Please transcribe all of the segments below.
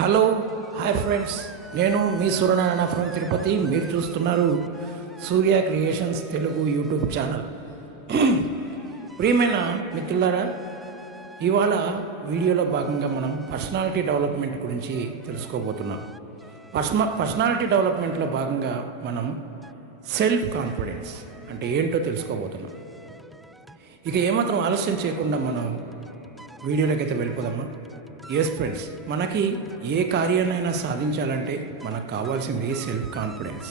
Hello hi friends, నేను మీ Suryanarayana from Tirupati. మీరు చూస్తున్నారు సూర్య క్రియేషన్స్ తెలుగు యూట్యూబ్ ఛానల్. ప్రియమైన మిత్రులారా, ఇవాళ వీడియోలో భాగంగా మనం పర్సనాలిటీ డెవలప్మెంట్ గురించి తెలుసుకోబోతున్నాం. పర్సనాలిటీ డెవలప్మెంట్లో భాగంగా మనం సెల్ఫ్ కాన్ఫిడెన్స్ అంటే ఏంటో తెలుసుకోబోతున్నాం. ఇక ఏమాత్రం ఆలస్యం చేయకుండా మనం వీడియోలోకి అయితే వెళ్ళిపోదామా? ఎస్ ఫ్రెండ్స్, మనకి ఏ కార్యాన్నైనా సాధించాలంటే మనకు కావాల్సింది సెల్ఫ్ కాన్ఫిడెన్స్.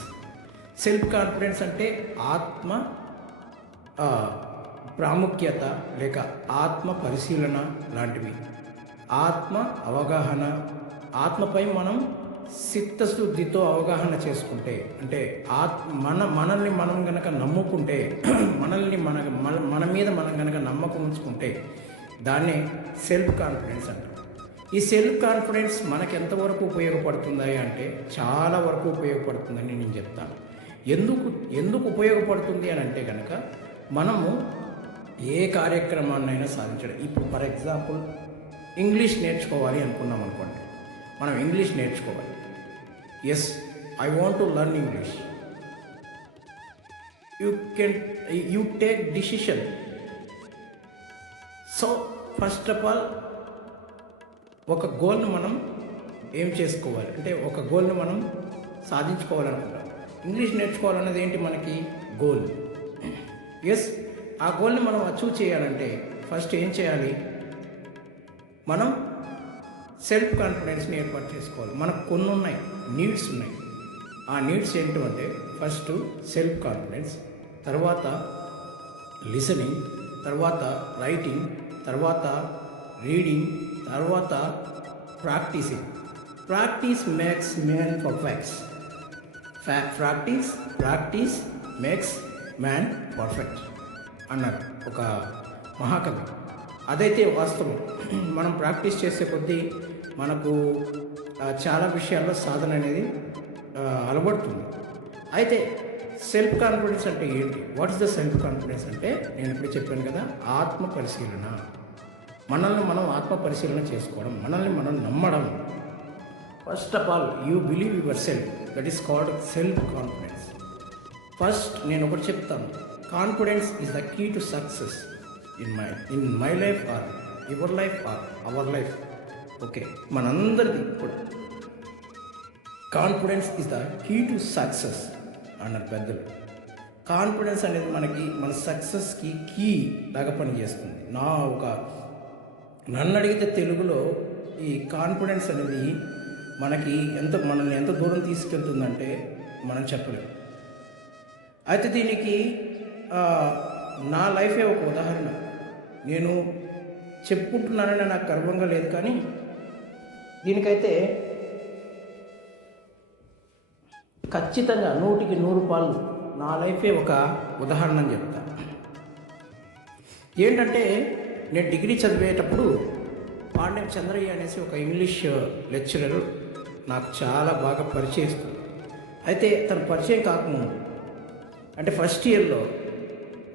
సెల్ఫ్ కాన్ఫిడెన్స్ అంటే ఆత్మ ప్రాముఖ్యత లేక ఆత్మ పరిశీలన లాంటివి. ఆత్మ అవగాహన, ఆత్మపై మనం చిత్తశుద్ధితో అవగాహన చేసుకుంటే, అంటే మనల్ని మనం గనక నమ్ముకుంటే, మన మీద మనం గనక నమ్మకం ఉంచుకుంటే దాన్నే సెల్ఫ్ కాన్ఫిడెన్స్ అంటారు. ఈ సెల్ఫ్ కాన్ఫిడెన్స్ మనకు ఎంతవరకు ఉపయోగపడుతుంది అంటే చాలా వరకు ఉపయోగపడుతుందని నేను చెప్తాను. ఎందుకు ఉపయోగపడుతుంది అని అంటే కనుక మనము ఏ కార్యక్రమాన్నైనా సాధించడం. ఇప్పుడు ఫర్ ఎగ్జాంపుల్ ఇంగ్లీష్ నేర్చుకోవాలి అనుకున్నాం అనుకోండి, మనం ఇంగ్లీష్ నేర్చుకోవాలి. Yes, I want to learn English. You take decision. So first of all ఒక గోల్ని మనం ఏం చేసుకోవాలి అంటే ఒక గోల్ని మనం సాధించుకోవాలనుకుంటాం. ఇంగ్లీష్ నేర్చుకోవాలన్నది ఏంటి? మనకి గోల్. ఎస్, ఆ గోల్ని మనం అచీవ్ చేయాలంటే ఫస్ట్ ఏం చేయాలి? మనం సెల్ఫ్ కాన్ఫిడెన్స్ని ఏర్పాటు చేసుకోవాలి. మనకు కొన్ని ఉన్నాయి, నీడ్స్ ఉన్నాయి. ఆ నీడ్స్ ఏంటంటే ఫస్ట్ సెల్ఫ్ కాన్ఫిడెన్స్, తర్వాత లిసనింగ్, తర్వాత రైటింగ్, తర్వాత రీడింగ్, తర్వాత practising. Practice makes man perfect. Practice makes man perfect అన్నారు ఒక మహాకవి. అదైతే వాస్తవం. మనం ప్రాక్టీస్ చేసే కొద్దీ మనకు చాలా విషయాల్లో సాధన అనేది అలవడుతుంది. అయితే సెల్ఫ్ కాన్ఫిడెన్స్ అంటే ఏంటి? What is the self confidence అంటే నేను ఇప్పుడు చెప్పాను కదా, ఆత్మ పరిశీలన. మనల్ని మనం ఆత్మ పరిశీలన చేసుకోవడం, మనల్ని మనం నమ్మడం. First of all you believe yourself, that is called self confidence. First నేను ఒకటి చెప్తాను, confidence is the key to success in my life or your life or our life. Okay, మనందరిది కూడా confidence is the key to success అన్నారు పెద్దలు. Confidence అనేది మన సక్సెస్కి కీ లాగా పనిచేస్తుంది. నన్ను అడిగితే తెలుగులో ఈ కాన్ఫిడెన్స్ అనేది మనల్ని ఎంత దూరం తీసుకెళ్తుందంటే మనం చెప్పలేము. అయితే దీనికి నా లైఫే ఒక ఉదాహరణ. నేను చెప్పుకుంటున్నానని నాకు గర్వంగా లేదు, కానీ దీనికైతే ఖచ్చితంగా 100కి 100 నా లైఫే ఒక ఉదాహరణ అని చెప్తాను. ఏంటంటే నేను డిగ్రీ చదివేటప్పుడు పాండ్యం చంద్రయ్య అనేసి ఒక ఇంగ్లీష్ లెక్చరర్ నాకు చాలా బాగా పరిచయిస్తుంది. అయితే తను పరిచయం కాకముందు అంటే ఫస్ట్ ఇయర్లో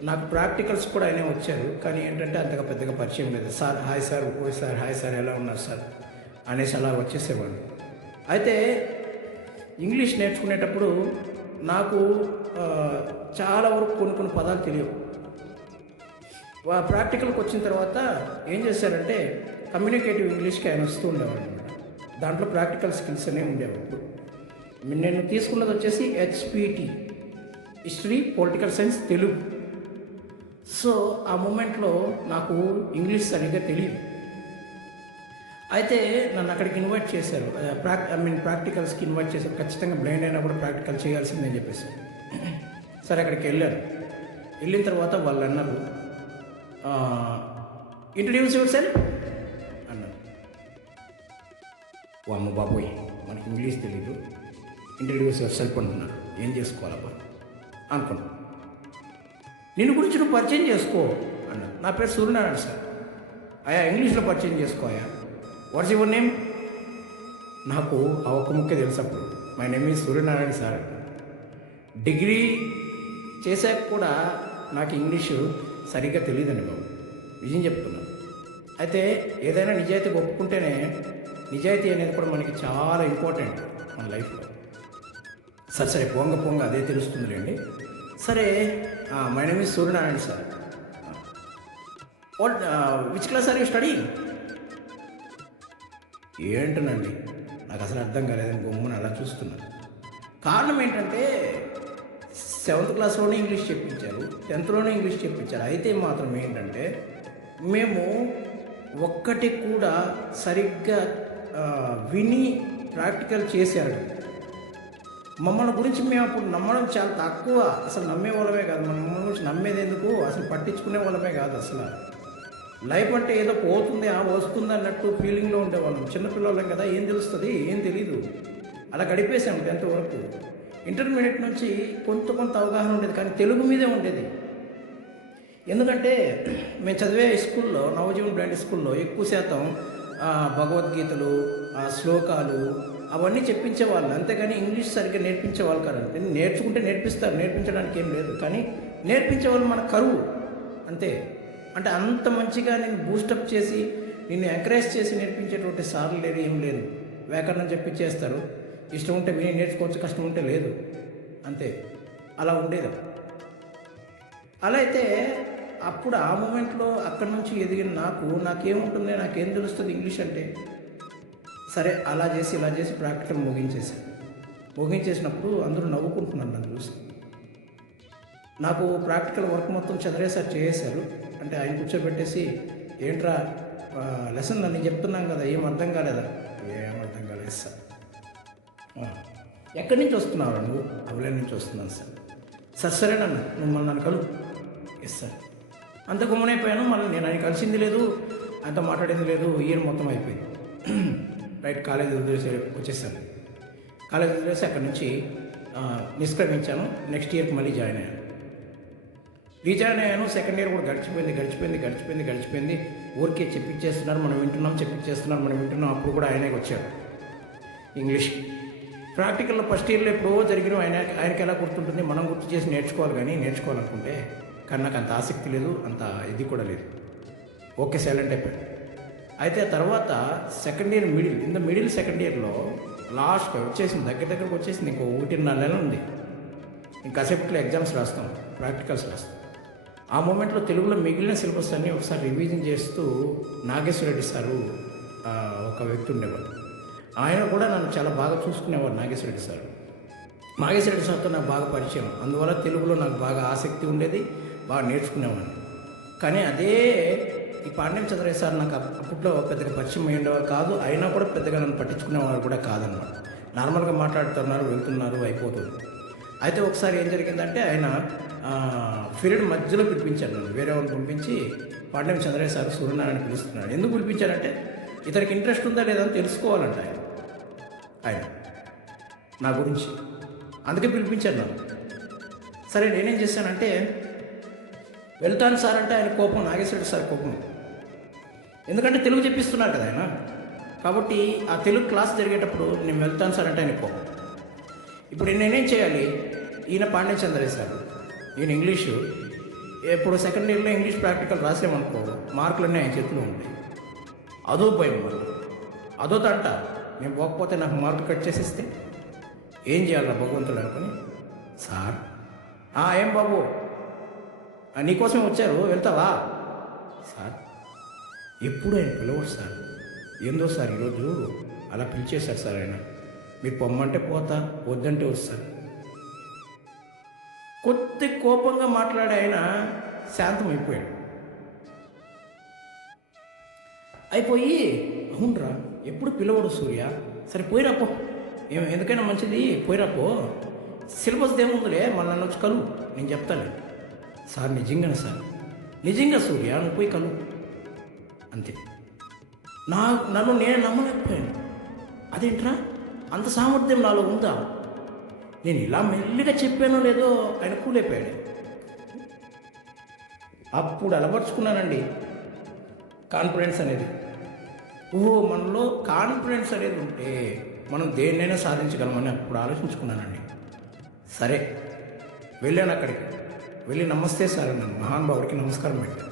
నాకు ప్రాక్టికల్స్ కూడా ఆయనే వచ్చారు, కానీ ఏంటంటే అంతగా పెద్దగా పరిచయం లేదు. సార్ హాయ్ సార్, ఓ సార్ హాయ్ సార్, ఎలా ఉన్నారు సార్ అనేసి అలా వచ్చేసేవాడు. అయితే ఇంగ్లీష్ నేర్చుకునేటప్పుడు నాకు చాలా వరకు కొన్ని పదాలు తెలియవు. ప్రాక్టికల్కి వచ్చిన తర్వాత ఏం చేశారంటే కమ్యూనికేటివ్ ఇంగ్లీష్కి ఆయన వస్తూ ఉండేవాడు అనమాట. దాంట్లో ప్రాక్టికల్ స్కిల్స్ అనేవి ఉండేవాడు. నేను తీసుకున్నది వచ్చేసి HPT, history political science Telugu. So ఆ మూమెంట్లో నాకు ఇంగ్లీష్ సరిగ్గా తెలియదు. అయితే నన్ను అక్కడికి ఇన్వైట్ చేశారు, ప్రాక్టికల్స్కి ఇన్వైట్ చేశారు. ఖచ్చితంగా బ్లైండ్ అయినా కూడా ప్రాక్టికల్ చేయాల్సిందని చెప్పేసి సరే అక్కడికి వెళ్ళాను. వెళ్ళిన తర్వాత వాళ్ళు అన్నారు, ఇంట్రడ్యూస్ యువర్ సెల్ఫ్ అన్నారు. ఓ అమ్మ బాబోయ్, మనకి ఇంగ్లీష్ తెలీదు, ఇంట్రడ్యూస్ యువర్ సెల్ఫ్ అంటున్నారు, ఏం చేసుకోవాలబ్బా అనుకున్నాను. నిన్ను గురించి నువ్వు పరిచయం చేసుకో అన్నారు. నా పేరు సూర్యనారాయణ సార్. అయా ఇంగ్లీష్లో పరిచయం చేసుకోయా. What's your name? నాకు ఆ ఒక్క ముఖ్య తెలుసు అప్పుడు, my name is Suryanarayana sir. Degree చేశాక కూడా నాకు ఇంగ్లీషు సరిగ్గా తెలియదండి బాబు, విజయం చెప్తున్నాను. అయితే ఏదైనా నిజాయితీ ఒప్పుకుంటేనే నిజాయితీ అనేది కూడా మనకి చాలా ఇంపార్టెంట్ మన లైఫ్లో. సరే సరే పొంగ పొంగ అదే తెలుస్తుందిలేండి. సరే, my name is Suryanarayana sir. What which class are you study? ఏంటనండి, నాకు అసలు అర్థం కాలేదని గమ్మున అలా చూస్తున్నాను. కారణం ఏంటంటే 7th క్లాస్లోనే ఇంగ్లీష్ చెప్పించారు, 10thలోనే ఇంగ్లీష్ చెప్పించారు. అయితే మాత్రం ఏంటంటే మేము ఒక్కటి కూడా సరిగ్గా విని ప్రాక్టికల్ చేశారు. మమ్మల్ని గురించి మేము అప్పుడు నమ్మడం చాలా తక్కువ. అసలు నమ్మే వాళ్ళమే కాదు, మమ్మల్ని గురించి నమ్మేది ఎందుకు, అసలు పట్టించుకునే వాళ్ళమే కాదు. అసలు లైఫ్ అంటే ఏదో పోతుంది వస్తుంది అన్నట్టు ఫీలింగ్లో ఉండేవాళ్ళం. చిన్నపిల్లలం కదా, ఏం తెలుస్తుంది, ఏం తెలీదు. అలా గడిపేశాం 10th వరకు. ఇంటర్మీడియట్ నుంచి కొంత అవగాహన ఉండేది, కానీ తెలుగు మీదే ఉండేది. ఎందుకంటే మేము చదివే స్కూల్లో, నవజీవన్ బ్రాండ్ స్కూల్లో ఎక్కువ శాతం భగవద్గీతలు, శ్లోకాలు అవన్నీ చెప్పించేవాళ్ళు. అంతేగాని ఇంగ్లీష్ సరిగ్గా నేర్పించేవాళ్ళు కాదండి. నేర్చుకుంటే నేర్పిస్తారు, నేర్పించడానికి ఏం లేదు, కానీ నేర్పించేవాళ్ళు మన కరువు అంతే. అంటే అంత మంచిగా నేను బూస్టప్ చేసి నిన్ను ఎంకరేజ్ చేసి నేర్పించేటువంటి సార్లు లేదు, ఏం లేదు. వ్యాకరణం చెప్పించేస్తారు, ఇష్టం ఉంటే విని నేర్చుకోవచ్చు, కష్టం ఉంటే లేదు, అంతే. అలా ఉండేది. అలా అయితే అప్పుడు ఆ మూమెంట్లో అక్కడి నుంచి ఎదిగిన నాకేముంటుంది, నాకేం తెలుస్తుంది ఇంగ్లీష్ అంటే. సరే అలా చేసి ఇలా చేసి ప్రాక్టికల్ ముగించేసినప్పుడు అందరూ నవ్వుకుంటున్నారు నన్ను చూసి. నాకు ప్రాక్టికల్ వర్క్ మొత్తం చంద్రయ్య చేసేశారు. అంటే ఆయన కూర్చోబెట్టేసి, ఏంట్రా లెసన్ నేను చెప్తున్నాం కదా, ఏం అర్థం కాలేదా? ఏం అర్థం కాలేదు సార్. ఎక్కడి నుంచి వస్తున్నావు నువ్వు? అవలే నుంచి వస్తున్నాను సార్. సరేనన్నా, నువ్వు మళ్ళీ నన్ను కలు. Yes sir. అంత గుమ్మనైపోయాను. మళ్ళీ నేను ఆయన కలిసింది లేదు, ఆయనతో మాట్లాడేది లేదు. ఇయర్ మొత్తం అయిపోయింది. రైట్, కాలేజీ వదిలేసి వచ్చేసాను. కాలేజీ వదిలేసి అక్కడి నుంచి నిష్క్రమించాను. నెక్స్ట్ ఇయర్కి మళ్ళీ జాయిన్ అయ్యాను. సెకండ్ ఇయర్ కూడా గడిచిపోయింది. ఊరికే చెప్పించేస్తున్నారు, మనం వింటున్నాం. అప్పుడు కూడా ఆయనే వచ్చాడు ఇంగ్లీష్. ప్రాక్టికల్లో ఫస్ట్ ఇయర్లో ఎప్పుడో జరిగిన ఆయనకి ఎలా గుర్తుంటుంది, మనం గుర్తు చేసి నేర్చుకోవాలి. కానీ నేర్చుకోవాలనుకుంటే కానీ నాకు అంత ఆసక్తి లేదు, అంత ఇది కూడా లేదు. ఓకే, సైలెంట్ అయిపోయాడు. అయితే ఆ తర్వాత సెకండ్ ఇయర్ మిడిల్ సెకండ్ ఇయర్లో లాస్ట్ వచ్చేసింది, దగ్గరకు వచ్చేసింది. ఇంకో 1.5 నెలలు ఉంది. ఇంకా సేపట్లో ఎగ్జామ్స్ రాస్తాం, ప్రాక్టికల్స్ రాస్తాం. ఆ మూమెంట్లో తెలుగులో మిగిలిన సిలబస్ అన్నీ ఒకసారి రివిజన్ చేస్తూ నాగేశ్వరరెడ్డి సారు ఒక వ్యక్తి ఉండేవాడు. ఆయన కూడా నన్ను చాలా బాగా చూసుకునేవాడు. నాగేశ్వరరెడ్డి సార్తో నాకు బాగా పరిచయం. అందువల్ల తెలుగులో నాకు బాగా ఆసక్తి ఉండేది, బాగా నేర్చుకునేవాడిని. కానీ అదే ఈ పాండ్యం చంద్రయ్య సార్ నాకు అప్పట్లో పెద్దగా పరిచయం అయ్యేవారు కాదు. అయినా కూడా పెద్దగా నన్ను పట్టించుకునేవారు కూడా కాదన్నమాట. నార్మల్గా మాట్లాడుతున్నారు, వెళ్తున్నారు, అయిపోతుంది. అయితే ఒకసారి ఏం జరిగిందంటే ఆయన పీరియడ్ మధ్యలో పిలిపించారు నన్ను. వేరే వాళ్ళు పంపించి, పాండ్యం చంద్రయ్య సార్ సూర్యనారాయణ పిలుస్తున్నాడు. ఎందుకు పిలిపించారంటే ఇతనికి ఇంట్రెస్ట్ ఉందా లేదా అని తెలుసుకోవాలంట ఆయన నా గురించి. అందుకే పిలిపించారు నన్ను. సరే నేనేం చేశానంటే వెళ్తాను సార్ అంటే ఆయన కోపం, నాగేశ్వరరెడ్డి సార్ కోపం. ఎందుకంటే తెలుగు చెప్పిస్తున్నారు కదా ఆయన. కాబట్టి ఆ తెలుగు క్లాస్ జరిగేటప్పుడు నేను వెళ్తాను సార్ అంటే ఆయన కోపం. ఇప్పుడు నేనేం చేయాలి? ఈయన పాండ్యం చంద్రయ్య సార్, ఈయన ఇంగ్లీషు. ఎప్పుడు సెకండ్ ఇయర్లో ఇంగ్లీష్ ప్రాక్టికల్ రాసామనుకో, మార్కులన్నీ ఆయన చేతిలో ఉంటాయి. అదో భయం, అదో తంట. నేను పోకపోతే నాకు మార్కులు కట్ చేసేస్తే ఏం చేయాలరా భగవంతుడు అనుకుని, సార్ ఏం బాబు నీకోసమే వచ్చారు, వెళ్తావా సార్? ఎప్పుడు ఆయన పిలవడు సార్. ఏందో సార్ ఈరోజు అలా పిలిచేశారు సార్ ఆయన. మీరు పొమ్మంటే పోతా, వద్దంటే వస్తారు. కొద్ది కోపంగా మాట్లాడే ఆయన శాంతం అయిపోయి అవునరా ఎప్పుడు పిలవడు సూర్య, సరే పోయిరాపో, ఎందుకైనా మంచిది పోయిరాపో, సిలబస్ ఏముందిలే, మళ్ళీ నన్ను వచ్చి కలు, నేను చెప్తాను. సార్ నిజంగా సూర్య నువ్వు పోయి కలు అంతే. నన్ను నేను నమ్మలేకపోయాను. అదేంట్రా అంత సామర్థ్యం నాలో ఉందా? నేను ఇలా మెల్లిగా చెప్పానో లేదో ఆయన కూలైపోయాడు. అప్పుడు అలవర్చుకున్నానండి కాన్ఫిడెన్స్ అనేది. మనలో కాన్ఫిడెన్స్ అనేది ఉంటే మనం దేన్నైనా సాధించగలమని అప్పుడు ఆలోచించుకున్నానండి. సరే వెళ్ళాను. అక్కడికి వెళ్ళి నమస్తే సార్ అన్నాను. మహానుభావుడికి నమస్కారం పెట్టాను.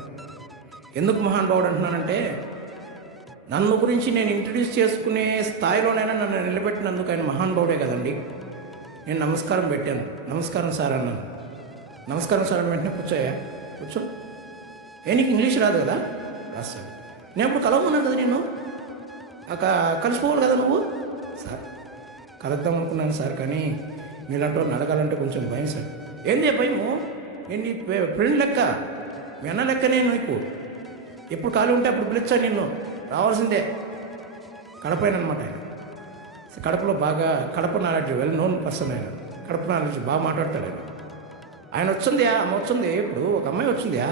ఎందుకు మహానుభావుడు అంటున్నానంటే నన్ను గురించి నేను ఇంట్రడ్యూస్ చేసుకునే స్థాయిలోనైనా నన్ను నిలబెట్టినందుకు ఆయన మహానుభావుడే కదండి. నేను నమస్కారం పెట్టాను. నమస్కారం సార్ అన్నాను. నమస్కారం సార్ అని వెంటనే కూర్చోయా, కూర్చో. నీకు ఇంగ్లీష్ రాదు కదా? రాస్తాను. నేను ఇప్పుడు కలవమన్నాను కదా, నేను కలిసిపోవాలి కదా నువ్వు. సార్ కలుద్దాం అనుకున్నాను సార్, కానీ మీలాంటి వాళ్ళని అడగాలంటే కొంచెం భయం సార్. ఏంది భయము? నేను నీ ఫ్రెండ్ లెక్క, మీ అన్న లెక్క. నేను నీకు ఎప్పుడు ఖాళీ ఉంటే అప్పుడు పిలిచాను, నిన్ను రావాల్సిందే. కడపైనమాట ఆయన. కడపలో బాగా Kadapa knowledge well known person ఆయన. కడప నాలెడ్జ్ బాగా మాట్లాడతాడు ఆయన. ఆయన వచ్చిందా, అమ్మ వచ్చింది, ఇప్పుడు ఒక అమ్మాయి వచ్చిందా,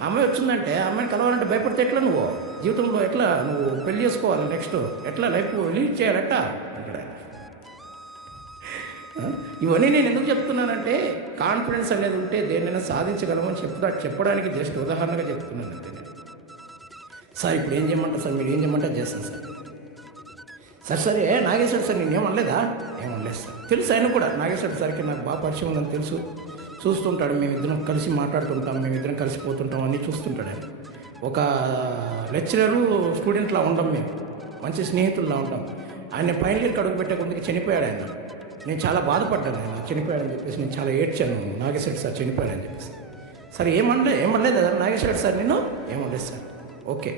ఆ అమ్మాయి వచ్చిందంటే ఆ అమ్మాయిని కలవాలంటే భయపడితే ఎట్లా నువ్వు జీవితంలో, ఎట్లా నువ్వు పెళ్లి చేసుకోవాలి, నెక్స్ట్ ఎట్లా లైఫ్ లీడ్ చేయాలట అంటాడు ఆయన. ఇవన్నీ నేను ఎందుకు చెప్తున్నానంటే కాన్ఫిడెన్స్ అనేది ఉంటే దేన్నైనా సాధించగలమని చెప్పడానికి జస్ట్ ఉదాహరణగా చెప్తున్నాను అంతే. సార్ ఇప్పుడు ఏం చేయమంటారు సార్, మీరు ఏం చేయమంటారు చేస్తాను సార్. సరే నాగేశ్వర సార్ నేను ఏమనలేదా? ఏమనలేదు సార్. తెలుసు ఆయన కూడా. నాగేశ్వర సార్కి నాకు బాగా పరిచయం ఉందని తెలుసు. చూస్తుంటాడు, మేమిద్దరం కలిసి మాట్లాడుతుంటాం, మేమిద్దరం కలిసిపోతుంటాం, అన్నీ చూస్తుంటాడు ఆయన. ఒక లెక్చరరు స్టూడెంట్లా ఉంటాం, మేము మంచి స్నేహితుల్లా ఉంటాం. ఆయన ఫైనల్ ఇయర్కి అడుగు పెట్టే కొద్దిగా చనిపోయాడు ఆయన. నేను చాలా బాధపడ్డాను, ఆయన చనిపోయాడని చెప్పేసి నేను చాలా ఏడ్చాను. నాగేశ్వర సార్ చనిపోయాడని చెప్పేసి. సరే ఏమనలేదు కదా నాగేశ్వర సార్, నేను ఏమనలేదు సార్. ఓకే,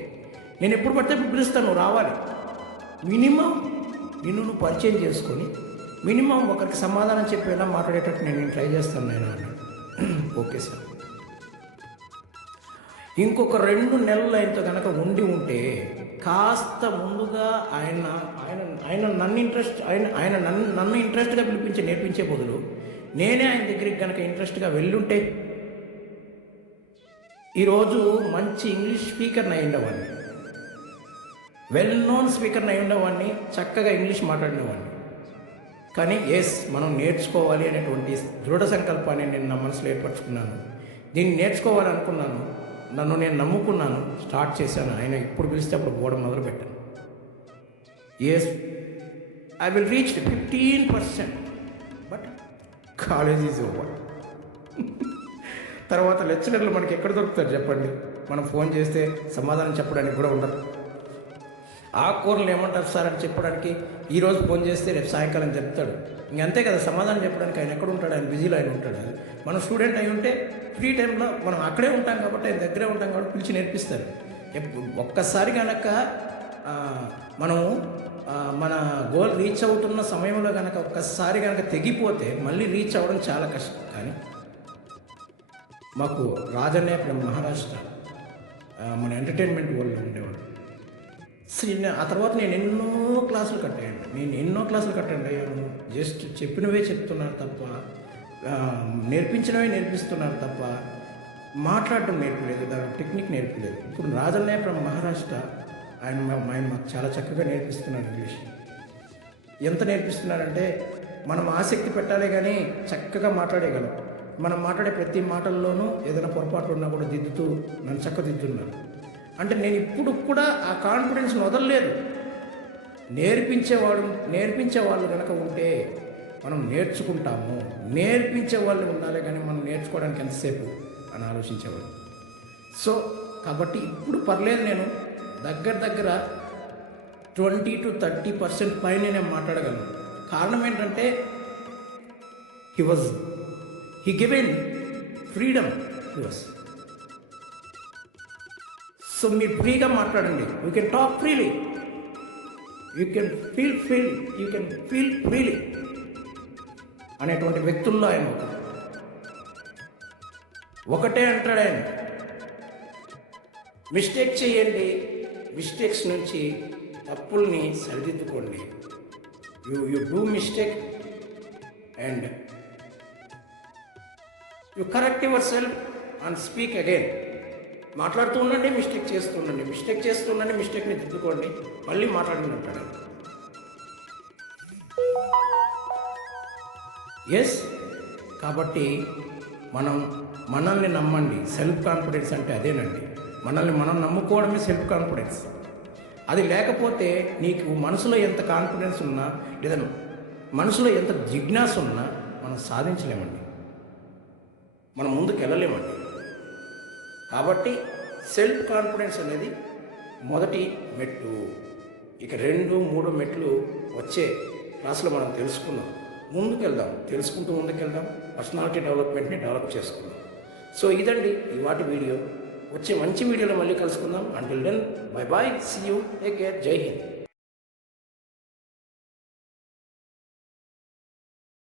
నేను ఎప్పుడు పడితే ఇప్పుడు పిలుస్తాను, నువ్వు రావాలి. మినిమం నువ్వు పరిచయం చేసుకొని మినిమం ఒకరికి సమాధానం చెప్పేలా మాట్లాడేటట్టు నేను ట్రై చేస్తాను నేను అన్నాడు. Okay sir. ఇంకొక 2 నెలలు ఆయనతో కనుక ఉండి ఉంటే కాస్త ముందుగా ఆయన నన్ను ఇంట్రెస్ట్గా నేర్పించే బదులు నేనే ఆయన దగ్గరికి కనుక ఇంట్రెస్ట్గా వెళ్ళుంటే ఈరోజు మంచి ఇంగ్లీష్ స్పీకర్ని అయి ఉండేవాడిని, వెల్ నోన్ స్పీకర్ని అయి ఉండేవాడిని, చక్కగా ఇంగ్లీష్ మాట్లాడినవాడిని. కానీ మనం నేర్చుకోవాలి అనేటువంటి దృఢ సంకల్పాన్ని నేను నా మనసులో ఏర్పరచుకున్నాను. దీన్ని నేర్చుకోవాలనుకున్నాను, నన్ను నేను నమ్ముకున్నాను, స్టార్ట్ చేశాను. ఆయన ఇప్పుడు పిలిస్తే అప్పుడు పోవడం మొదలుపెట్టాను. I will reach 15%, but college is over. తర్వాత లెక్చరర్లు మనకి ఎక్కడ దొరుకుతారు చెప్పండి? మనం ఫోన్ చేస్తే సమాధానం చెప్పడానికి కూడా ఉండదు. ఆకుకూరలు ఏమంటారు సార్ అని చెప్పడానికి ఈరోజు ఫోన్ చేస్తే రేపు సాయంకాలం చెప్తాడు. ఇంకంతే కదా, సమాధానం చెప్పడానికి ఆయన ఎక్కడ ఉంటాడు? ఆయన బిజీలో ఆయన ఉంటాడు. మనం స్టూడెంట్ అయి ఉంటే ఫ్రీ టైంలో మనం అక్కడే ఉంటాం కాబట్టి, ఆయన దగ్గరే ఉంటాం కాబట్టి పిలిచి నేర్పిస్తారు. ఒక్కసారి కనుక మనం మన గోల్ రీచ్ అవుతున్న సమయంలో కనుక ఒక్కసారి కనుక తెగిపోతే మళ్ళీ రీచ్ అవ్వడం చాలా కష్టం. కానీ మాకు రాజన్నే మహారాష్ట్ర మన ఎంటర్టైన్మెంట్ వరల్డ్లో ఉండేవాడు. ఆ తర్వాత నేను ఎన్నో క్లాసులు కట్టాను అయ్యాను. జస్ట్ చెప్పినవే చెప్తున్నారు తప్ప, నేర్పించినవే నేర్పిస్తున్నారు తప్ప మాట్లాడటం నేర్పలేదు, దాని టెక్నిక్ నేర్పలేదు. ఇప్పుడు రాజన్నే ఫ్రమ్ మహారాష్ట్ర ఆయన మాకు చాలా చక్కగా నేర్పిస్తున్నాడు ఇంగ్లీష్. ఎంత నేర్పిస్తున్నాడంటే మనం ఆసక్తి పెట్టాలి కానీ చక్కగా మాట్లాడేయగలం. మనం మాట్లాడే ప్రతి మాటల్లోనూ ఏదైనా పొరపాటు ఉన్నా కూడా దిద్దుతూ నన్ను చక్కదిద్దున్నాను. అంటే నేను ఇప్పుడు కూడా ఆ కాన్ఫిడెన్స్ని వదలలేదు. నేర్పించే వాళ్ళు కనుక ఉంటే మనం నేర్చుకుంటాము. నేర్పించే వాళ్ళు ఉండాలి కానీ మనం నేర్చుకోవడానికి ఎంతసేపు అని ఆలోచించేవాళ్ళు. సో కాబట్టి ఇప్పుడు పర్లేదు, నేను దగ్గర 20 to 30% పైన నేను మాట్లాడగలను. కారణం ఏంటంటే he given freedom to us. So మీరు ఫ్రీగా మాట్లాడండి. You can talk freely, you can feel freely అనేటువంటి వ్యక్తుల్లో ఆయన ఒకటే అంటాడు ఆయన, మిస్టేక్ చేయండి, మిస్టేక్స్ నుంచి తప్పుల్ని సరిదిద్దుకోండి. You do mistake and you correct yourself and speak again. మాట్లాడుతూ ఉండండి, మిస్టేక్ చేస్తుండండి, మిస్టేక్ని దిద్దుకోండి, మళ్ళీ మాట్లాడండి అంటాడు. కాబట్టి మనల్ని నమ్మండి. సెల్ఫ్ కాన్ఫిడెన్స్ అంటే అదేనండి. మనల్ని మనం నమ్ముకోవడమే సెల్ఫ్ కాన్ఫిడెన్స్. అది లేకపోతే నీకు మనసులో ఎంత కాన్ఫిడెన్స్ ఉన్నా లేదా మనసులో ఎంత జిజ్ఞాస ఉన్నా మనం సాధించలేమండి, మనం ముందుకు వెళ్ళలేమండి. కాబట్టి సెల్ఫ్ కాన్ఫిడెన్స్ అనేది మొదటి మెట్టు. ఇక 2, 3 మెట్లు వచ్చే క్లాసులో మనం తెలుసుకుందాం. తెలుసుకుంటూ ముందుకెళ్దాం. పర్సనాలిటీ డెవలప్మెంట్ని డెవలప్ చేసుకుందాం. సో ఇదండి ఇవాటి వీడియో. వచ్చే మంచి వీడియోలో మళ్ళీ కలుసుకుందాం. Until then bye bye, see you, take care, జై హింద్.